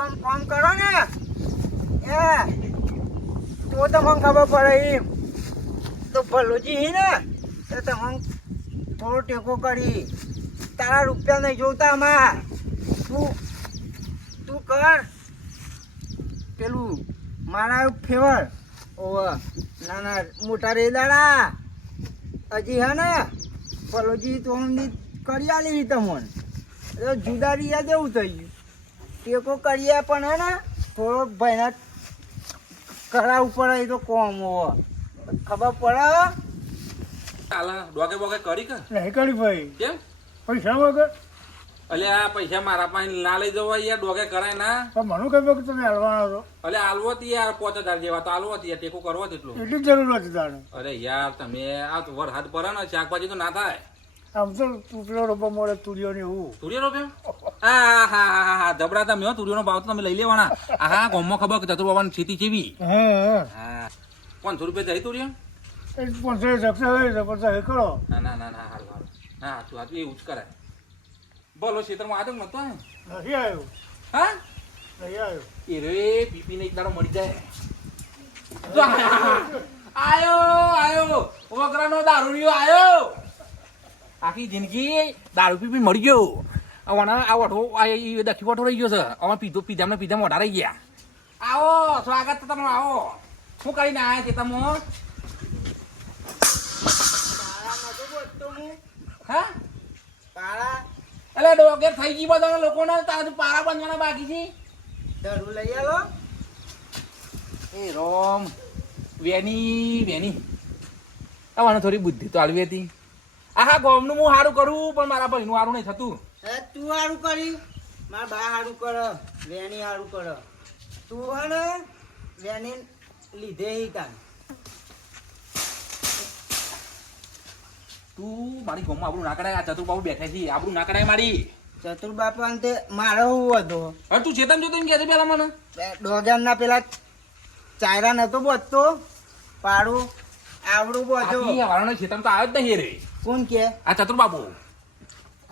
આમ કામ કરો ને. એ, તો તમને ખબર પડે એમ તો ભલોજી ને, તો તમને થોડો ટેકો કરી. તારા રૂપિયા નહીં જોતા અમાર તું તું કર. પેલું, મારા ફેવર. ઓવા, નાના ના મોટા રેદાડા. હજી હે ને, ભલોજી તો કરી આલી તમને. જુદા રહ્યા જેવું થઈ ગયું. ટેકો કરીએ પણ હે ને થોડો ભાઈના કરાવવું પડે એ તો કોમ હોય ખબર પડે ચાલે ડોગે બોગે કરી કે? નહીં કરી ભાઈ. કેમ? પૈસા વગર. અલે આ પૈસા મારા પાસે ના લઈ જવા યાર ડોગે કરાય ના. પણ મને કહ્યું કે તમે હલવાના છો? અલે હાલવો તી યાર પોચ હજાર જેવા તો આલવો તી યાર ટેકો કરવો જ એટલું. એટલી જરૂર હતી તારે. અરે યાર તમે આ તો વરસાદ પડે ને શાકભાજી તો ના થાય. આમ તો તું રોપો મળે તુરિયો ને એવું તુરિયો રોપ્યો? હા હા હા હા હા તમે હો તુરિયોનો ભાવ તો તમે લઈ લેવાના. હા હા ગોમમાં ખબર કે ચતુર બાબાની ખેતી કેવી? હા હા. હા. પાંચસો રૂપિયા જઈ તુરિયો? પાંચસો જપસે હોય તો કરો. ના ના ના ના હારું હારું. હા તું આ એવું જ કરાય બોલો ક્ષેત્રમાં આદમ નતો હે? નથી આવ્યો. હા? નહીં આવ્યો. એ રે પીપીને એક દાડો મળી જાય. આયો આયો. વગરાનો દારૂડિયો આયો. આખી જિંદગી દારૂ પીપી મરી ગયો. આવવાના આ વઠો આ દખી વઠો રહી ગયો છે. અમે પીધો પીધામાં પીધામાં વઢા રહી ગયા. આવો સ્વાગત છે તમારું આવો. શું કરીને આવ્યા છે તમે? હું? પાળા એટલે ડોગેર થઈ ગઈ બધા લોકોને તારું પારા બાંધવાના બાકી છે. લઈ એ રોમ. વેની વેની આવવાનું થોડી બુદ્ધિ તો આવી હતી. આખા ગામનું હું સારું કરું પણ મારા ભાઈનું સારું નહીં થતું. હે તું સારું કરી? મારા બા સારું કર વેણી સારું કર. તું હે ને વેણી લીધે હી તું મારી ગામમાં આપણું ના કરાય આ ચતુરબાબુ બેઠા છે આપણું ના કરાય મારી. ચતુરબાપ અંતે મારો હું હતો. હવે તું ચેતન જોતો કે પેલા મને? ડોગાના પેલા ચાયરા નતો બોજતો પાડું આવડું બોજો. વાળાનો ચેતન તો આવ્યો જ નહીં રે. કોણ કે? આ ચતુરબાબુ.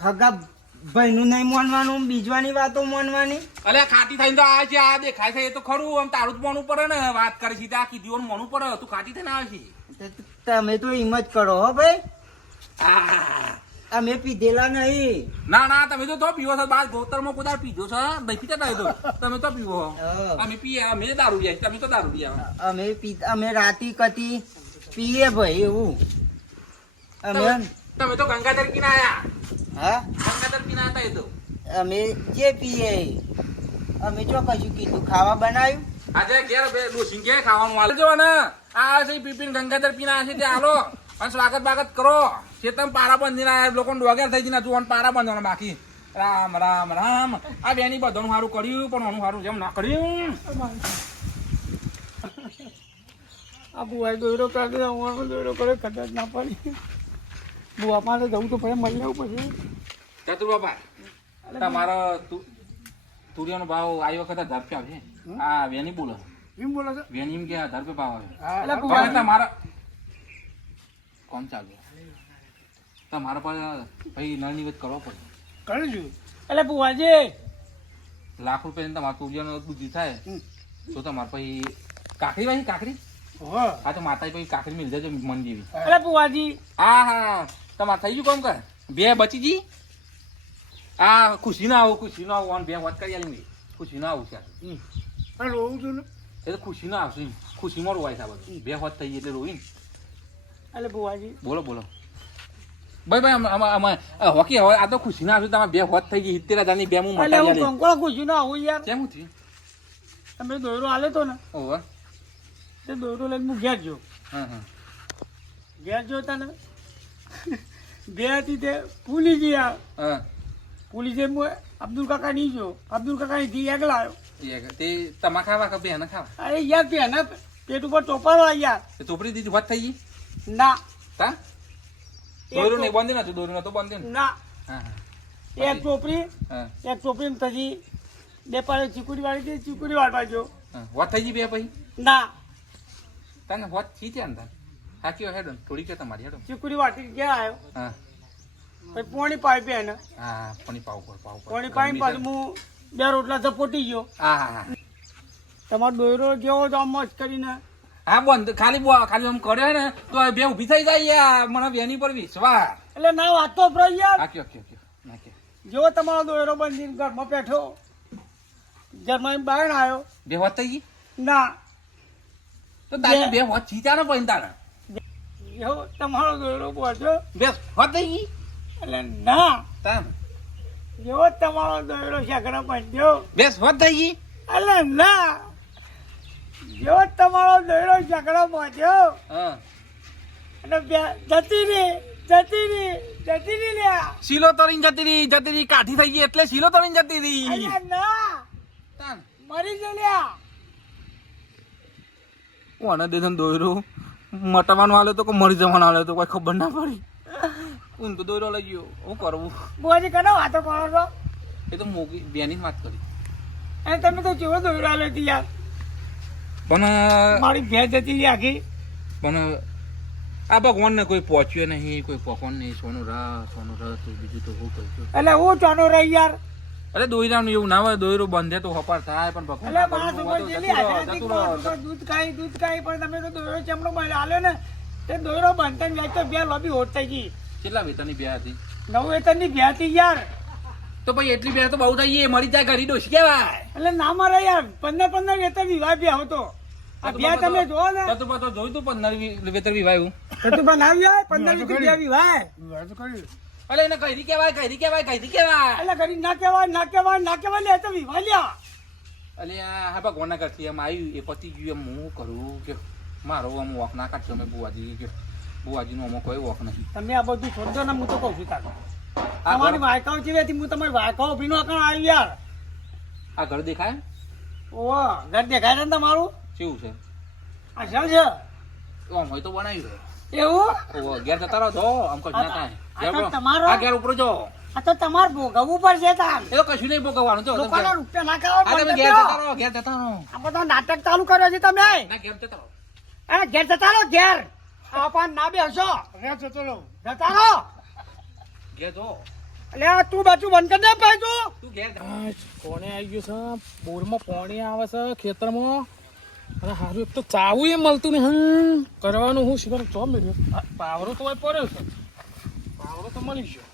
હગા ભાઈનું નહીં માનવાનું બીજવાની વાતો માનવાની? અલે ખાટી થઈને તો આ છે આ દેખાય છે એ તો ખરું આમ તારું જ મોનું પડે ને વાત કરે છે આ કીધી મોનું પડે તું ખાટી થઈને આવે છે. તમે તો એમ જ કરો હો ભાઈ. અમે પીધેલા નહીં. ના ના તમે તો તો પીવો છો બાર ગોતરમાં કોદાર પીધો છો નહીં પીતા નહીં તો. તમે તો પીવો. અમે પીએ અમે દારૂ પીએ તમે તો દારૂ પીએ અમે પી અમે રાતી કતી પીએ ભાઈ એવું. તમે તો ગંગાધર કિના આયા હા? ગંગાધર કિના હતા એ તો. અમે જે પીએ અમે જો કશું કીધું ખાવા બનાવ્યું? આજે ઘેર બે ડોસિંગ કે ખાવાનું આલે. જો ને આ છે પીપીન ગંગાધર પીના છે તે આલો અને સ્વાગત બાગત કરો. ચેતન પારા બંધીને આયા લોકો ડોગેર થઈ જઈને તું પારા બંધવાના બાકી. રામ રામ રામ. આ બેની બધાનું સારું કર્યું પણ આનું સારું જેમ ના કર્યું. આ બુઆ દોરો કાઢે હું દોયરો કરે કદાચ ના પડી. બુઆ પાસે જવું તો પડે મળી જવું પછી. ચતુર બાપા તમારો તુરિયાનો ભાવ આવી વખતે હજાર રૂપિયા છે આ વેની બોલો એમ બોલો છો? વેની એમ કે હજાર રૂપિયા ભાવ આવે. એટલે તમારા કોણ ચાલુ. તમારા પાસે ભાઈ નળનિવેદ કરવો પડે. કરી છું એટલે બુવાજી લાખ રૂપિયા તમારા તુરિયાનો બુદ્ધિ થાય તો તમારે પછી કાકરી વાળી કાકરી? હા આ તો માતા પછી કાકરી મિલ જજો મન જેવી. એટલે બુવાજી હા હા. તમારે થઈ ગયું કોમ કર બે બચી જી આ ખુશી ના આવું ખુશી ના આવું બે વાત કરી આલી ખુશી ના આવું છે. રોવું છું ને? એ તો ખુશી ના આવશે ખુશીમાં રોવાય છે બધું. બે હોત થઈ એટલે રોવી ને. એટલે બુઆજી બોલો બોલો. ભાઈ ભાઈ આમાં હોકી હવે આ તો ખુશી ના આવશે તમારે બે હોત થઈ ગઈ સિત્તેર હજારની બે હું મારે હું કંકોળો ખુશી ના આવું યાર. કેમ થયું તમે દોયરો આલે તો ને? ઓવર તે દોયરો લઈને હું ઘેર જો હા હા. ઘેર જોતા ને બે હતી તે ભૂલી ગયા. હા. હું અબ્દુલ કાકા નહીં જો. અબ્દુલ કાકા થી એકલા આવ્યો એ તે તમારે ખાવા કે બેન ખાવા? અરે યાર તે પેટ ઉપર ચોપાડો યાર તે ચોપડી દીધી હોત થઈ ગઈ? ના. તા દોરું નહીં બંધ નતું દોરું નતું બંધ ના? એક ચોપડી હા. એક ચોપડી થતી બે પાડે ચીકુડી વાળી ચીકુડી વાળવા જો. વાત થઈ ગઈ બે પછી? ના. તને વાત થઈ ત્યાં ને તને હાકી હેડો થોડી કે તમારી હેડો ચીકુરી વાટી ગયા આવ્યો? હા. પછી પોણી પાઈ બે ને હા પોણી પાવ પર પાવ પર પોણી પાઈ પાછું હું બે રોટલા ઝપોટી ગયો. હા હા હા. તમારો દોયરો જેવો તો આમ જ કરીને? હા બંધ ખાલી બો- ખાલી આમ કર્યો ને તો બે ઊભી થઈ જાય યાર. મને બેની પર વિશ્વાસ. એટલે ના વાત તો પ્રો યાર. હા કયો કયો કયો જેવો તમારો દોયરો બંધીને ઘરમાં બેઠો. ઘરમાં બહાર આવ્યો. બે વાત થઈ ગઈ ના. તો તારી બે- બે વાત ચીચા ને પણ તારે એવો તમારો દોરો પહોંચ્યો બે વાત થઈ ગઈ? એટલે ના. તાર જેવો તમારો દોરો શેકડો પહોંચ્યો બેસ ગઈ? એટલે ના. જેવો તમારો દોરો શેકડો પહોંચ્યો હા. અને જતી રહી જતી રહી જતી રહી લ્યા શીલો તરીને જતી રહી જતી રહી કાઠી થઈ ગઈ એટલે શીલો તરીને જતી રહી ના. તાર મરી જ લ્યા કોને દેશન દોયરો? મટવાનો આલે તો કોઈ મરી જવાનો આલે તો કોઈ ખબર ના પડી. ઊન તો દોરો લઈ ગયો. હું કરવું બોજી કનો વાતો કરો છો. એ તો મોગી બેની વાત કરી. અને તમે તો જેવો દોરો આલ્યો હતી યાર? પણ મારી ભેંસ જતી આખી. પણ આ ભગવાનને કોઈ પહોંચ્યો નહીં કોઈ પહોંચવાનું નહીં. સોનું રા સોનું રા તો બીજું તો હું કહ્યું એટલે હું ચાનો રહી યાર? અરે દોયરાનું એવું ના હોય દોયરો બંધે તો હપાર થાય પણ ભગવાન તો દૂધ કાઈ દૂધ કાઈ પણ તમે તો દોયરો ચમડો આલ્યો ને તે દોયરો બંધન જાય તો બે લોબી હોટ થઈ ગઈ. કેટલા વેતનની બે હતી? નવ વેતનની બે હતી યાર. તો પછી એટલી બે તો બહુ થાય એ મરી જાય ઘરી ડોસી કેવાય એટલે ના મારે યાર પંદર પંદર વેતન વિવાહ બે હતો. આ બે તમે જોવો ને. તો તો જોયું તું પંદર વી- વેતર વિવાયું તો તું ના વિવાહ પંદર વેતન વિવાહ. વિવાહ અલે એને કઈ કેવાય કઈ કેવાય કઈ કેવાય એટલે કરી ના કહેવાય ના કહેવાય ના કહેવાય લે તો વિવાલ્યા અલે હા ભગવાનના ઘરથી એમ આવ્યું એ પતિ ગયું એમ હું કરું? કે મારો આમ વોક ના કાઢશો મેં બુવાજી કે બુવાજીનો આમાં કોઈ વોક નથી તમે આ બધું છોડજો ને હું તો કહું છું તારે. તમારી વાયકાઓ જેવી હતી હું તમારી વાયકાઓ ભીનો કણ આવી યાર. આ ઘર દેખાય ઓ ઘર દેખાય ને તમારું? કેવું છે? આ છે? આમ હોય તો બનાવ્યું એવું? ઓહો, ઘેર જતા રહો જો આમ કશું ના થાય. ઘેર તમારો? આ ઘેર ઉપર જો. આ તો તમારે ભોગવવું પડશે તાર એ તો કશું નહીં ભોગવવાનું જો લોકોના રૂપિયા ના ખાવા તમે ઘેર જતા રહો ઘેર જતા રહો. આ બધા નાટક ચાલુ કર્યો છે તમે. ના ઘેર જતા રહો. ઘેર જતા રહો ઘેર. ના બેસો જતા રહો. ઘેર જો. એટલે તું બાજુ બંધ કરી દે ભાઈ તું. તું ઘેર કોણે આવી ગયું છે? બોરમાં પાણી આવે છે ખેતરમાં. અને હારું, એક તો ચાવું એ મળતું ને હમ, કરવાનું હું શિખર ચો મેળ્યો. પાવરો તો પડ્યો છે. પાવરો તો મળી ગયો.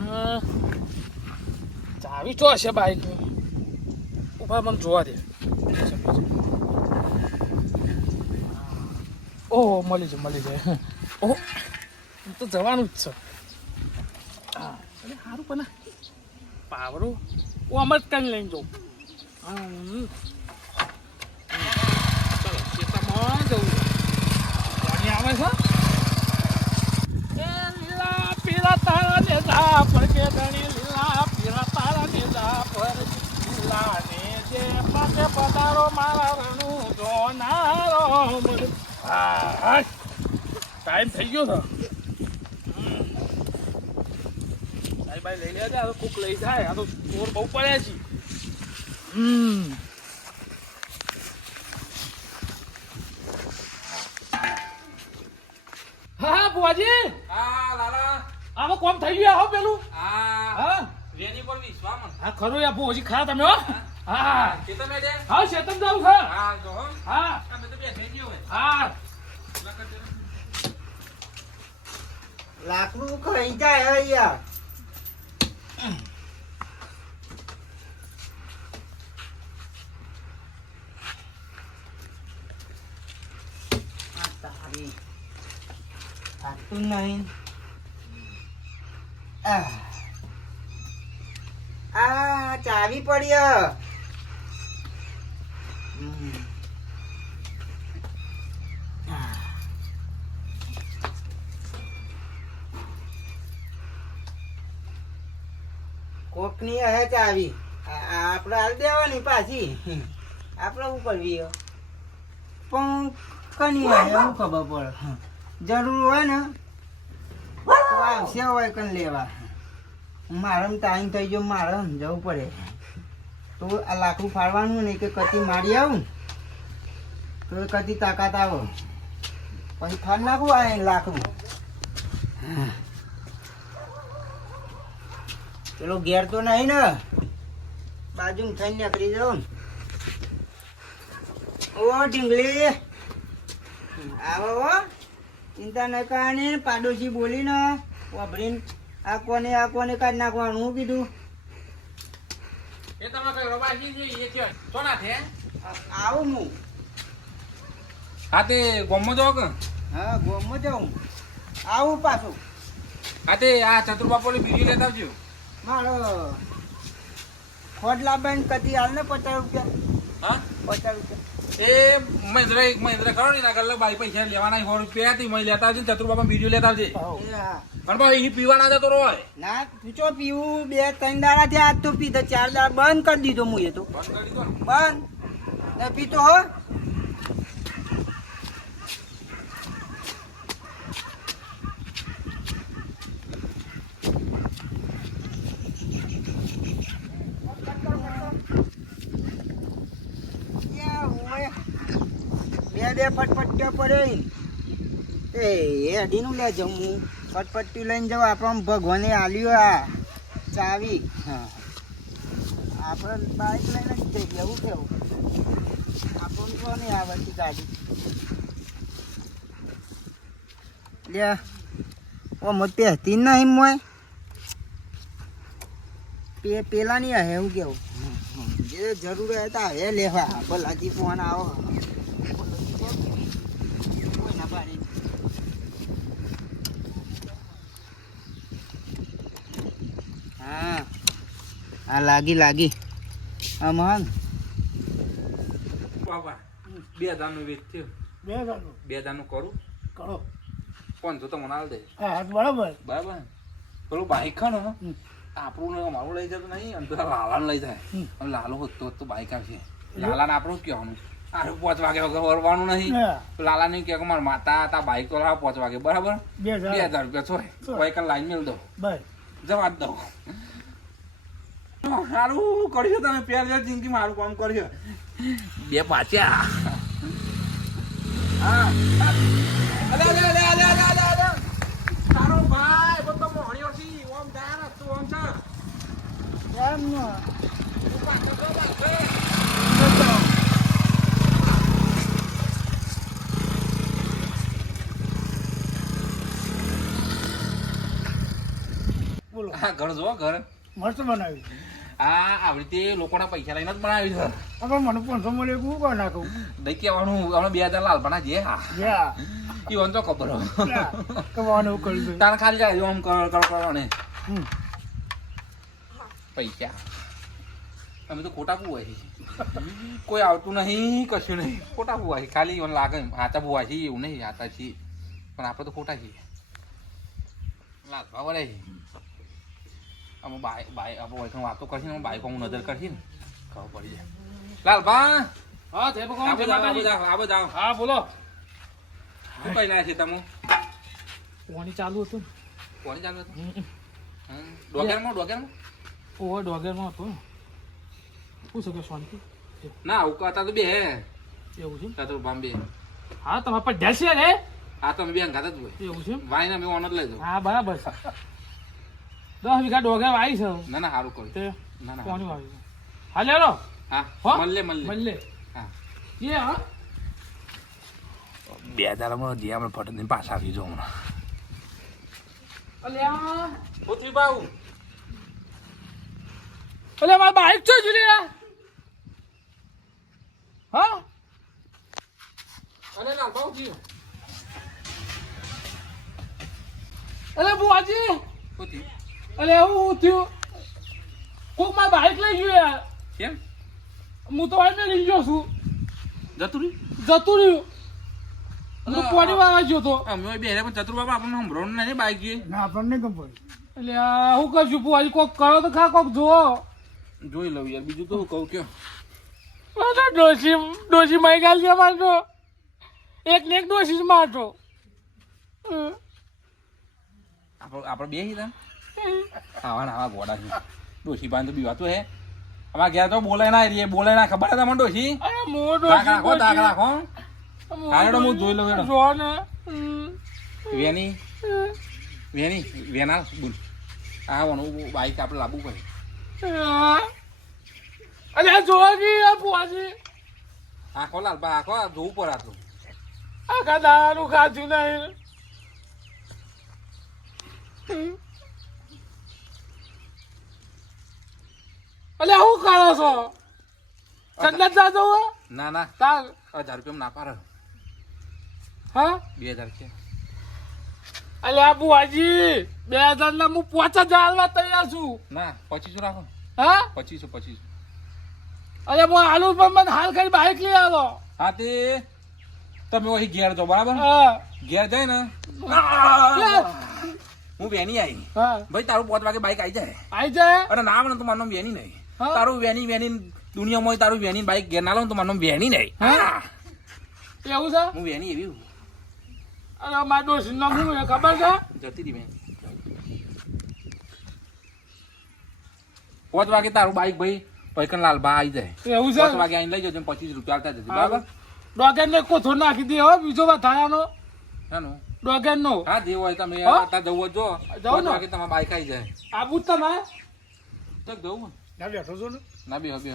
હા. ચાવી ચો હશે બાઈક ઊભા મને જોવા દે. ઓહો, મળી જાય મળી જાય ઓહો તો જવાનું જ છે. હા. અરે સારું પણ પાવરો હું આમ જ કાંઈ લઈને જાઉં. હમ. ચાલો ખેતરમાં જવું પાણી આવે છે? એ લીલા પીળા તારા પર કે ધણી લીલા પીળા તારા ને જા પર. લીલા ને જે પાકે પધારો મારા ટાઈમ થઈ ગયો છે. ભાઈ લઈ લેજે કોક લઈ જાય, આ તો ચોર બહુ પડ્યા છે. હમ. હા હા લાલા. આમાં કોમ થઈ ગયું? હો પેલું. આ હા? વેની પર વિશ્વાસ મને. હા ખરું યા બુવાજી ખા તમે હો. હા. ખેતર મેં હા શેતમ જાવું છે. હા જો હા. અમે તો બે જ હોય. હા. લાકડું ખાઈ જાય હે યાર આ તારી. થાકતું નહીં. આ ચાવી પડ્યો. હમ. કોકની હે ચાવી આપણે હાલ દેવાની પાછી આપણે ઉપર વિયો પણ કની હે ખબર પડે જરૂર હોય ને તો આવશે હોય કન લેવા. મારે ટાઈમ થઈ ગયો મારે જવું પડે. તો આ લાકડું ફાડવાનું ને કે કતી મારી આવું તો એ કતી તાકાત આવો? પછી ફાડ નાખવું આ લાકડું. પેલો ઘેર તો નહીં ને. બાજુ થઈને નીકળી જાઉં ઓ ઢીંગલી. આવો. ચિંતા ન કરવાની પાડોશી બોલીને વાપરીને આ કોને આ કોને કાઢી નાખવાનું હું કીધું. એ તમે કઈ રવાજી જોઈએ કયો સોના છે? આવું હું. હા તે ગોમો જાવ કે? હા ગોમમાં જાઉં. આવું પાછું. હા તે આ ચતુર્બાપોની બીજી લેતા આવજો. મારો ખોટ લાવવાની કદી હાલ ને પચાસ રૂપિયા. હા? એ મહેન્દ્ર એક મહેન્દ્ર ને એના ભાઈ પૈસા લેવાના સો રૂપિયા હતી મય લેતા આવજે ચતુર્બાપા બીજું લેતા આવજે. હા. ભાઈ એ પીવાના જતો રોય. ના પૂછો પીવું? બે ત્રણ દાડા થી આજ તો પીધો ચાર દાડા બંધ કરી દીધો હું તો. બંધ કરી દો બંધ. પીતો હો યા ઓય. બે બે ફટફટ્યા પડે. એ હેડીનું લે જાઉં હું. ફટફટી લઈને જાઉં. આપણે ભગવાને આલ્યો આ ચાવી. હા. આપણે બાઇક લઈને જ જઈએ એવું કેવું? આપણને તો નહીં આવડતી ગાડી. લે ઓ મત પહેતી નહીં મોય પે પેલા નહીં હે હું કેવું? જે જરૂર હતા તો હવે લેવા ભલાજી ફોન આવો કોઈ ના પાડી હા હા લાગી લાગી આ મહાન બાબા બે દાનું વેચ થયું બે દાનું બે દાનું કરું કરો પાંચસો તો મને આલ દે હા બરાબર બરાબર પેલું બાઈક ને આપણું ને અમારું લઈ જતું નહીં અને પેલા લાલાને લઈ જાય અને લાલો હોત તો તો બાઈક આવશે લાલાને આપણું જ કહેવાનું આરે પાંચ વાગે વગર વરવાનું નહીં લાલા નહીં કહે કે મારા માતા તા બાઈક તો લાવો પાંચ વાગે બરાબર બે હજાર રૂપિયા છોય છોય. કોઈ લાઈન મેળ દો જવા જ સારું કર્યું તમે પહેલી જિંદગી મારું કામ કર્યો બે પાછા. હા. અલે અલે અલે અલે અલે અલે અલે. તારો ભાઈ બધો મોહણીઓ છી ઓમ જા તું ઓમ જા એમ ન. તું પાછો પાછો બોલો. હા ઘર જો ઘર. મસ્ત બનાવ્યું. આ આવી રીતે લોકોના પૈસા લઈને જ બનાવી છે. પણ મને પાંચસો મળે હું કરી નાખું? નહીં કહેવાનું હમણાં બે હજાર લાલ બના જે હા. યા. એ વન તો ખબર. કમાવાનું એવું કરી ખાલી જાય આમ કર કર કરો ને હમ. પૈસા. અમે તો ખોટા છે કોઈ આવતું નહીં કશું નહીં. ખોટા પુવા છે ખાલી મને લાગે. હાચા પુવા છે એવું નહીં હાચા છીએ. પણ આપણે તો ખોટા છીએ. લાગવા વળે અમે બાય બાય આપણે વૈકણ વાતો કરશે ને બાઈક હું નજર કરશે ને. ખબર પડી જાય. લાલભા હા જય ભગવાન આબુ જય માતાજી. જાઓ જાઓ હા બોલો. શું કઈ ના છે તમે? પાણી ચાલુ હતું કોની ચાલુ હતું. ડોગેરમાં ડોગેરમાં? ઓવર ડોગરમાં હતું. શું શકે શાંતિ? ના આવું કરતા તો બે. હે એવું છે ચતુર બામ બે. હા તમારા પર ઢેલ છે રે આ તો બે અંગાત જ હોય. એવું છે વાયના મેં ઓનર લઈ જાઉં. હા બરાબર છે. દસ વીઘા ડોગર આવી છે. ના ના સારું કર્યું ના ના પાણી સારું. વાવી હા લેલો હા હો? મલ્લે મલ્લે. મલ્લે. હા. એ હા. બે હજારમાં જે આપણે ફટન પાછા આવી જો હમણાં. અલ્યા. પૃથ્વી બાઉ અલે મારા બાઈક છો જુલિયા હા? અરે ના બાબુ જી અરે બુઆજી. પૃથ્વી અલ્યા હું થયું? કોક મારી બાઇક લઈ ગયું યાર. કેમ? હું તો આવીને લઈ ગયો છું. જતું રહ્યું? જતું રહ્યું. હું અલા, પોણી વાળવા ગયો તો. અમે બે પણ ચતુર બાબા આપણને સંભળવાનું નહીં બાઇક ના આપણને નહીં ખબર એટલે આ હું કરશું પુઆજી કોક કરો તો ખા કોક જુઓ. જોઈ લઉં યાર બીજું તો હું કહું કયો? ડોસી ડોસી માઈ ગાલ છે મારતો. એક ને એક ડોસી જ મારતો. હમ. આપણે આપણે બે હતા આવા આવા ગોડા છે. ડોશી પાસે તો બીવાતું હે. અમારા ઘેર તો બોલાય ના રે બોલાય ના ખબર હતા મને ડોશી? અરે મો ડોસી રાખો તાક રાખો. હાડો હા, જોઈ લઉં. જો ને. વેની વેની વેના બોલ. આ વાનું બાઈક આપણે લાવવું પડે. અરે આ જોવા ગઈ આ બુઆજી આખો લાલબા આખો આ જોવું પડે આટલું. આખા દારૂ ખાધું નહીં. અલે હું કરો છો? સંગત જાતો હો. ના ના. તાર. હજાર રૂપિયા ના પાડે હા? બે હજાર છે. અલે આ બુઆજી બે હજાર ના હું પાંચ હજાર હાલવા તૈયાર છું. ના પચીસો રાખો. હા? પચીસો પચીસો. અરે હું આલુ પણ મને હાલ કરી બાઇક લઈ આવો. હા તે. તમે અહીં ઘેર જો બરાબર? હા. ઘેર જાય ને. હું. વેની આવી હા. ભાઈ તારું પાંચ વાગે બાઈક આવી જાય. આવી જાય? અને ના આવે ને તો મારું વેની નહીં? તારું વેની વેની દુનિયામાં તારું વેની બાઈક ઘેર ના લો તો મારું વેની નહીં. એવું છે? હું વેની એવી હું. અરે મારા દોસ્ત નામ શું ખબર છે? જતી રહી વેની પાંચ વાગે તારું બાઈક ભાઈ પૈકન લાલ બા આવી જાય. એવું પાંચ છે વાગે આવીને લઈ જજો પચીસ રૂપિયા આવતા જજો. બરાબર? ડોગેન ને કોથો નાખી દે હો બીજો વધારાનો હેનો ડોગેન નો હા જે હોય તમે ત્યાં જવું જો. જાઓ ને. તમારે બાઈક આવી જાય. આબુ જ તમે તો જવું ને બેઠો છો ને? ના બે બે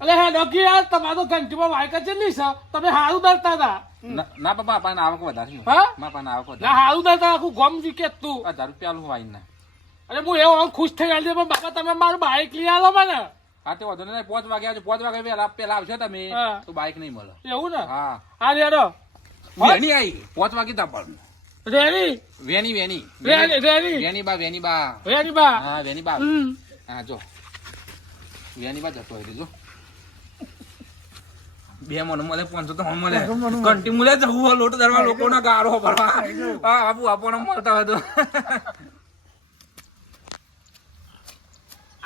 અલે હે ડોકી યાર તમારો ઘંટીમાં વાયક છે નહીં સર. તમે હારું ડરતા હતા. ના ના બાપા પાને આવક વધારે. હા? મારા પાને આવક ના વધારે હારું ડરતા આખું ગમ વિકેટ તું. હજાર રૂપિયા હું વાઈન ના અરે હું એવો ખુશ થઈ ગયો પણ બાપા તમે મારું બાઈક લઈ આલો મને. હા તે વધારે નહીં પાંચ વાગે આવજો પાંચ વાગે પહેલા પહેલા આવશો તમે. તો બાઈક નહીં મળે. એવું ને? હા. હા રેડો. વેની આવી પાંચ વાગે તાપણ રેની વેની વેની રેડી વેની બા વેની બા. વેની બા. હા વેની બા. હા જો. વેની બા જતો જો. બે મને મળે પાંચસો તો મળે. કંટી મળે. જવું લોટ ધરવા લોકોના ગારો ભરવા. હા આપુ આપણને મળતા હતો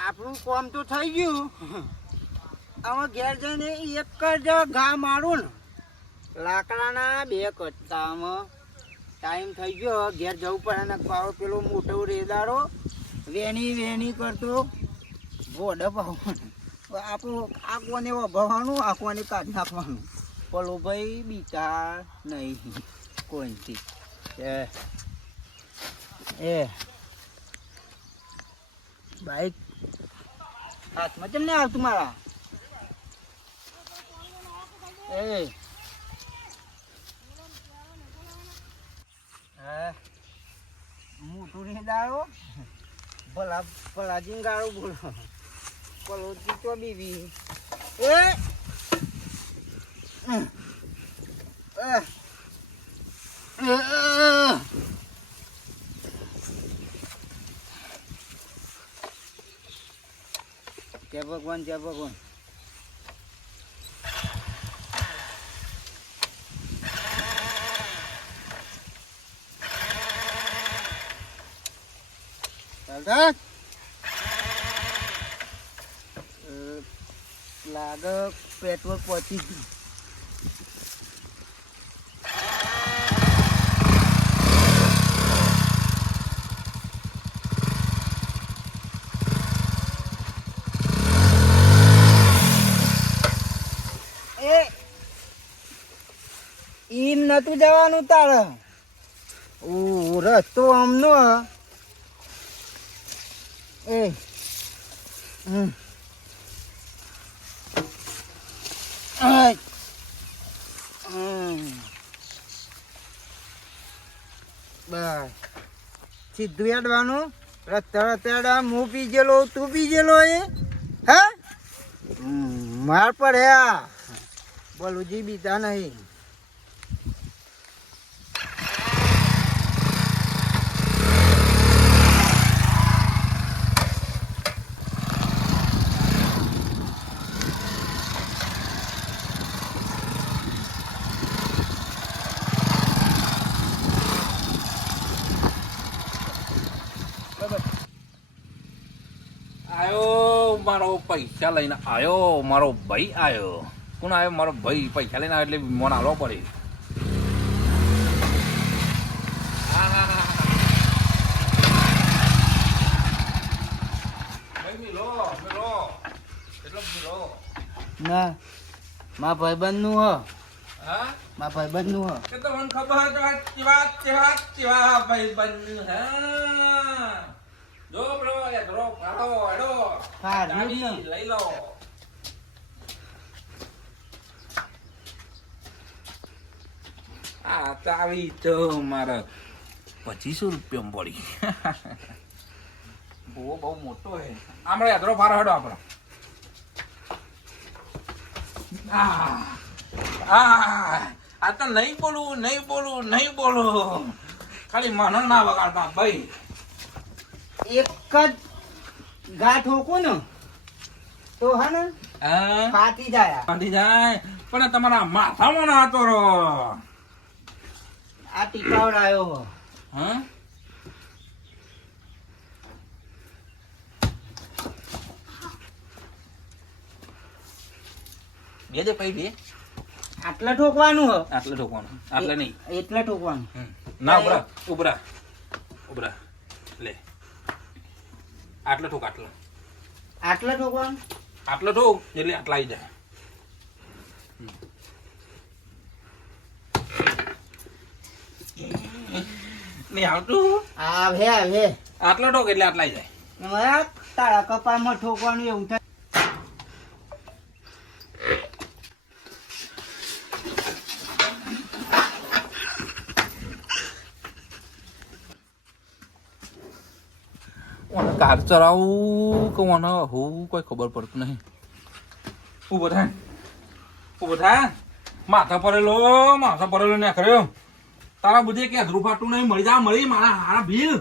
આપણું કોમ તો થઈ ગયું. હવે ઘેર જઈને એક જ ઘા મારું ને. લાકડાના બે કટ્ટામાં. ટાઈમ થઈ ગયો. ઘેર જવું પડે ને પેલો મોટો રેદારો વેણી વેણી કરતો. ભોડે પાવાનું આપણું આ કોને વભાવવાનું કાઢી નાખવાનું. પેલો ભાઈ બીતા નહીં. કોઈથી એ એ. બાઈક. હાથમાં કેમ ને આવતું મારા? એ. મોટું નહીં દાડો. ભલા ભલાજીને ગાળો બોલો. બોલો તો બીબી એ અહ. અહ. અહ. જય ભગવાન જય ભગવાન ચાલતા લાગે પેટ્રોલ પહોંચી ગયું. ઈમ નતું જવાનું તારે. ઓ રસ્તો આમનો. એ હમ. આય. હમ. બસ સીધું એડવાનું રસ્તા રસ્તા હું પી ગયેલો તું પી ગયેલો એ? હા? માર પડ્યા બલુજી બીતા નહીં આયો મારો પૈસા લઈને આવ્યો મારો ભાઈ આવ્યો કોણ આવ્યો મારો ભાઈ પૈસા લઈને આવ્યો એટલે મને આવવો પડે. ના મા ભાઈબંધનું હ? મા ભાઈબંધનું હ. કે તો મને ખબર તો આ કેવા કેવા કેવા ભાઈ બંધ હા. જો બ્રો એ ધરો લઈ લો આ તાવી તો મારા પચીસો રૂપિયા પડી. બહુ બહુ મોટો હે. આમળે અધરો ભાર હડો આપણો આ તો નહીં બોલું નહીં બોલું નહીં બોલું. ખાલી માનો ના વગાડતા ભાઈ. એક જ ઘા ઠોકું ને તો હા ને? ફાટી જાય. ફાટી જાય. પણ તમારા માથામાં ના હતો રો આ ટીપાવડાયો હા. બે દે પૈ બે આટલા ઠોકવાનું હ. આટલા ઠોકવાનું. આટલે નહીં. એટલે ઠોકવાનું. ના ઉભરા. ઉભરા. ઉભરા. આટલે ઠોક આટલો. આટલો ઠોકવાનું? આટલો ઠોક એટલે આટલા આવી જાય. નહીં આવતું? આવે આવે આટલો ઠોક એટલે આટલા આવી જાય. તારા કપાળમાં ઠોકવાનું એવું થાય કાર ચલાવું કે ઓને હું કોઈ ખબર પડતું નહીં. ઊભો થાય ઊભો થાય માથા પડેલો માથા પડેલો ને કર્યો તારા બુદ્ધિ કે અઘરું ફાટું નહીં મળી જા મળી મારા હારા ભીલ.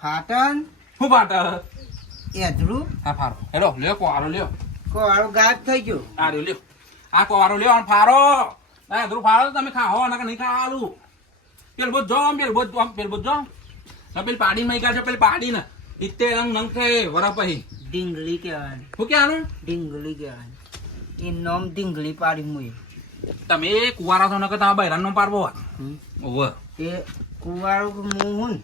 ફાટન? હું ફાટન? એધરું હા ફારો. હેલો લ્યો કોવારો લ્યો. કોવાળો ગાયબ થઈ ગયો. આ લ્યો. આ કોવારો લ્યો અને ફારો. ના અધરું ફારો તમે ખાઓ ના નહીં ખાવાનું. પેલ બોધ જો પેલ બોધ પેલ બોધ જો. પેલી પાડી મઈ કાઢો પેલી પાડી ને ઇત્તે રંગ નંગ થાય વરા પછી ડીંગલી કહેવાય. શું ક્યાંનું ડીંગલી કહેવાય. એ નામ ડીંગલી પાડી મુએ. તમે કુવારા છો નકર તમારા બૈરાન નો પારબો ઓવે. એ કુવાળો હું હું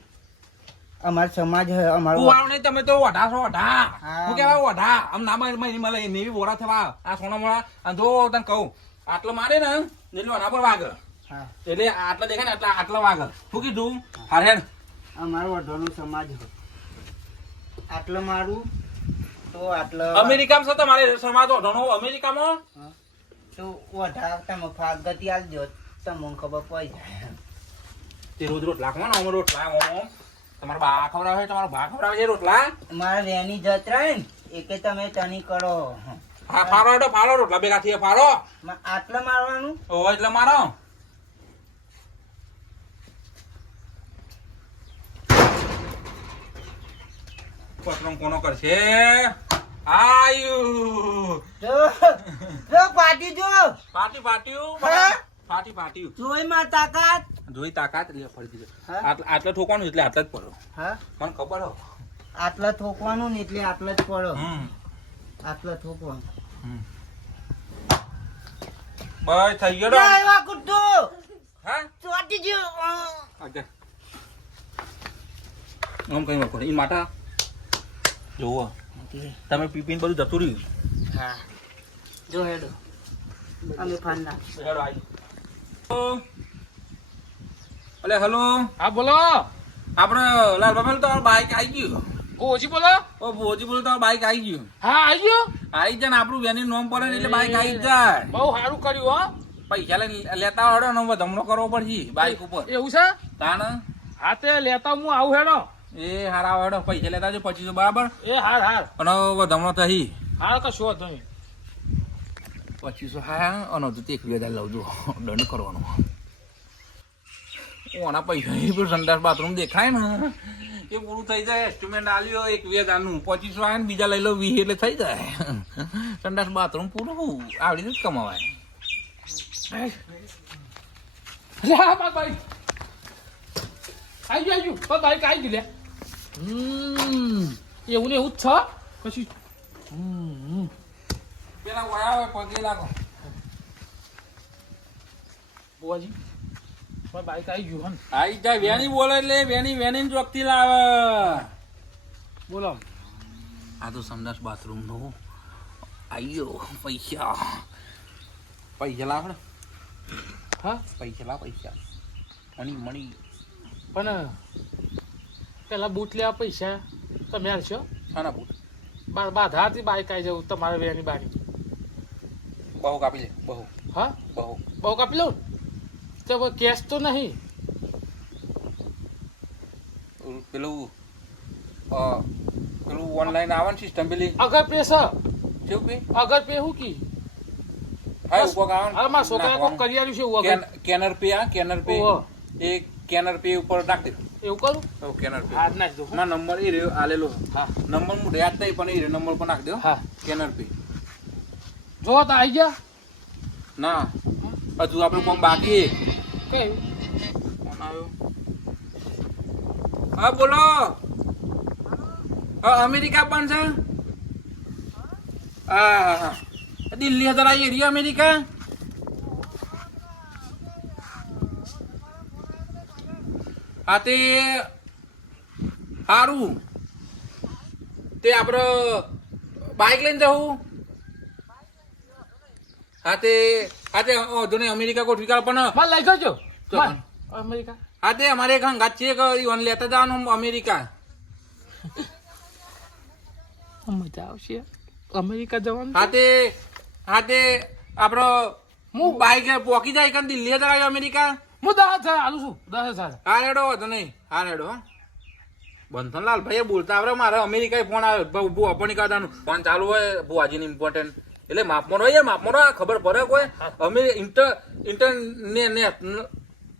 અમાર સમાજ હે અમારો કુવારો નહીં તમે તો વઢા છો વઢા હું. કહેવાય વઢા આમ ના મળે મળે મળે નેવી બોરા થવા આ સોના મોડા. આ જો તને કહું આટલો મારે ને એટલે આના પર વાગ એટલે આટલા દેખાય ને આટલા આટલા વાગ શું કીધું હારે અમારો વઢોનો સમાજ હે. આટલે મારું? તો આટલે અમેરિકામાં છે તમારે સમાતો ઘણો અમેરિકામાં? તો વઢા તમે ફાગ ગતિ આલ દો તમને ખબર પડી જાય તે રોજ રોટલા ખાવાનો અમે રોટલા ઓમ ઓમ. તમારા બા ખવડાવે તમારા બા ખવડાવે રોટલા? મારા વેની જતરા ને એ કે તમે તની કરો. હા ફાળો ફારો રોટલા ભેગા થયા ફાળો. આટલે મારવાનું? ઓ એટલે મારો. પતરંગ કોનો કરશે? આયુ. જો પાટી જો. પાટી પાટીયું? પાટી પાટીયું. જોઈ માં તાકાત. જોઈ તાકાત? એટલે ફરી દીધો આટલે ઠોકવાનું એટલે આટલે જ પડો. હા? મને ખબર હો. આટલે ઠોકવાનું ને એટલે આટલે જ પડો. હમ. આટલે ઠોકવાનું. બસ થઈ ગયો. એવા કુટ્ટુ હા? ચોટી આગળ આમ કઈ વખત ઈ માટા જોવો તમે પીપીન બધું જતું રહ્યું? હા. જો હેડો. અમે ફાંદા હેડો આઈ. અલે હલો. હા બોલો. આપણે લાલ બાબા તો બાઈક આવી ગયું. ઓછી બોલો. ઓ ભોજી બોલો તો બાઈક આવી ગયું. હા આવી ગયું? આવી જાય ને આપણું વેની નોમ પડે ને એટલે બાઈક આવી જાય. બહુ સારું કર્યું હો. પૈસા લેતા હડો ને ધમણો કરવો પડશે બાઈક ઉપર. એવું છે? તાણ? હા તે લેતા હું આવું હેડો. એ હારા વાળો પૈસા લેતા જો પચીસો બરાબર? એ હાર હાર. અને ધમણો તહી હાર તો શું નહીં. પચીસો હા અને હજુ તે એક બે હજાર લઉં છું દંડ કરવાનો. ઓના પૈસા એ પેલું સંડાસ બાથરૂમ દેખાય ને. એ પૂરું થઈ જાય એસ્ટિમેટ આલ્યો એક બે હજારનું. પચીસો આવે ને બીજા લઈ લો વીસ એટલે થઈ જાય. સંડાસ બાથરૂમ પૂરું આવડી રીતે જ કમાવાય. આવી ગયું આવી ગયું. બાઈક આવી ગયું લે. એવું ને એવું જ છે પછી પેલા વયા હોય પગે લાગો બુઆજી બસ બાઈક આવી ગયું હન આઈ જાય વેણી બોલે એટલે વેણી વેણી ચોકથી લાવે બોલો આ તો સમદાસ બાથરૂમનું આયો પૈસા પૈસા લાવ ને હા પૈસા લાવ પૈસા મણી મણી પણ પેલા બૂટ લેવા પૈસા. તમે હાલશો? આના બૂટ બાર બાધાથી બાઈક આવી જવું તમારે વેની બારી. બહુ કાપી લે બહુ. હા? બહુ. બહુ કાપી લઉં? તો કેશ તો નહીં. પેલું પેલું ઓનલાઈન આવે ને સિસ્ટમ પેલી અગર પે સર? કેવું પે અગર પે શું કી? હા અરે મારા કોક કરી આલ્યું છે કેનર પે આ કેનર પે. ઓહો. કેનર પે ઉપર નાખ દે. એવું કરું? હવે કેનર પે. હા નાખ દો નંબર એ રહ્યો આલેલો હા. નંબર હું યાદ નહીં પણ એ રહ્યો નંબર પર નાખ દો હા. કેનર પે. જો તો આવી ગયા ના. હજુ આપણે કોમ બાકી? કઈ? કોણ આવ્યો? હા બોલો. હા અમેરિકા પણ છે? હા હા હા. દિલ્હી હતા આવી એરિયા અમેરિકા? હા તે સારું તે આપણે બાઇક લઈને જવું? હા તે હા તે વાંધો નહીં અમેરિકા કોઠ વિકાલ પણ મારે લઈ જજો. અમેરિકા. હા તે અમારે એક હંગાત છે લેતા જવાનું અમેરિકા. મજા આવશે. અમેરિકા જવાનું હા તે હા તે આપણો હું- બાઈક પોકી જાય કે દિલ્હી જરા અમેરિકા? હું દસ હજાર આલું છું દસ હજાર હા રેડો હતો નહીં. હા રેડો હો. બંધનલાલ ભાઈ બોલતા આવડે મારે અમેરિકા ફોન આવ્યો. ભૂ અપણી કાઢવાનું ફોન ચાલુ હોય ભુવાજીને ઇમ્પોર્ટન્ટ એટલે માપમાં હોય માપમાં હોય, ખબર પડે કોઈ? અમે ઇન્ટર ઇન્ટરનેટ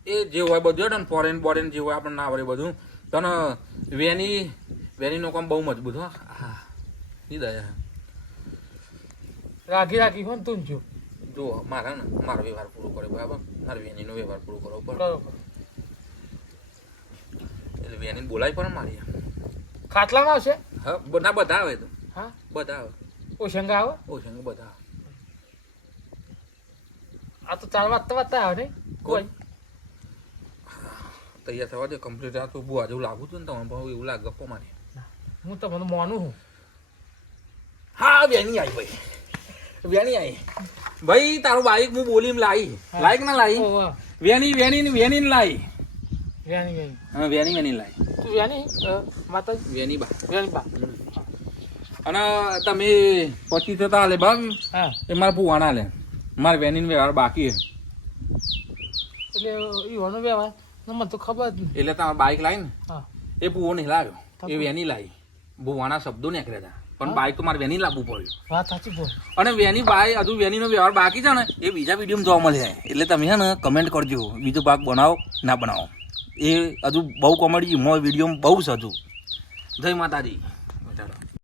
એ જે હોય બધું ને ફોરેન બોરેન જે હોય આપણને ના આવડે બધું. તને વેની વેનીનો કામ બહુ મજબૂત હો. હા. દયા. રાખી રાખી હોય ને તું જો. જો મારા ને મારો વ્યવહાર પૂરો કરે બરાબર? મારે વેનીનો વ્યવહાર પૂરો કરવો પડે કરો એટલે વેની બોલાય પણ મારી ખાટલામાં આવશે? હા ના બધા આવે તો. હા? બધા આવે. ઓશંગા આવે? ઓશંગા બધા આવે. આ તો ચાર વાગતા વાગતા આવે ને કોઈ? તૈયાર થવા દે કમ્પ્લીટ આ તો બહુ જેવું લાગુ હતું ને તમને ભાવ એવું લાગે ગપ્પો મારી હું તમને માનું છું હા વેની આવી ભાઈ. વેની આવી ભાઈ તારું બાઈક હું બોલી લાવી લાઈક ના લાવી વેણી ને વેની લાવી હા વેની વેની લાવી તું અ, માતાજી? વેની બા. વ્યાની બા. અને તમે પચીસ થતા હાલે બા? એ મારા ભુવાના લે મારે વેની ને વ્યવહાર બાકી એટલે એ વ્યવહાર? મને તો ખબર જ એટલે તમારે બાઈક લાવી ને એ ભૂવો નહીં લાવ્યો એ વેની લાવી ભુવાના શબ્દો નીકળ્યા હતા. પણ બાઈક તો મારે વેની લાવવું પડ્યું. વાત સાચી બોલ. અને વેની બાય હજુ વેનીનો વ્યવહાર બાકી છે ને એ બીજા વિડીયોમાં જોવા મળે એટલે તમે છે ને કમેન્ટ કરજો બીજો ભાગ બનાવો ના બનાવો. એ હજુ બહુ કોમેડી વીડિયો બહુ જ હજુ. જય માતાજી.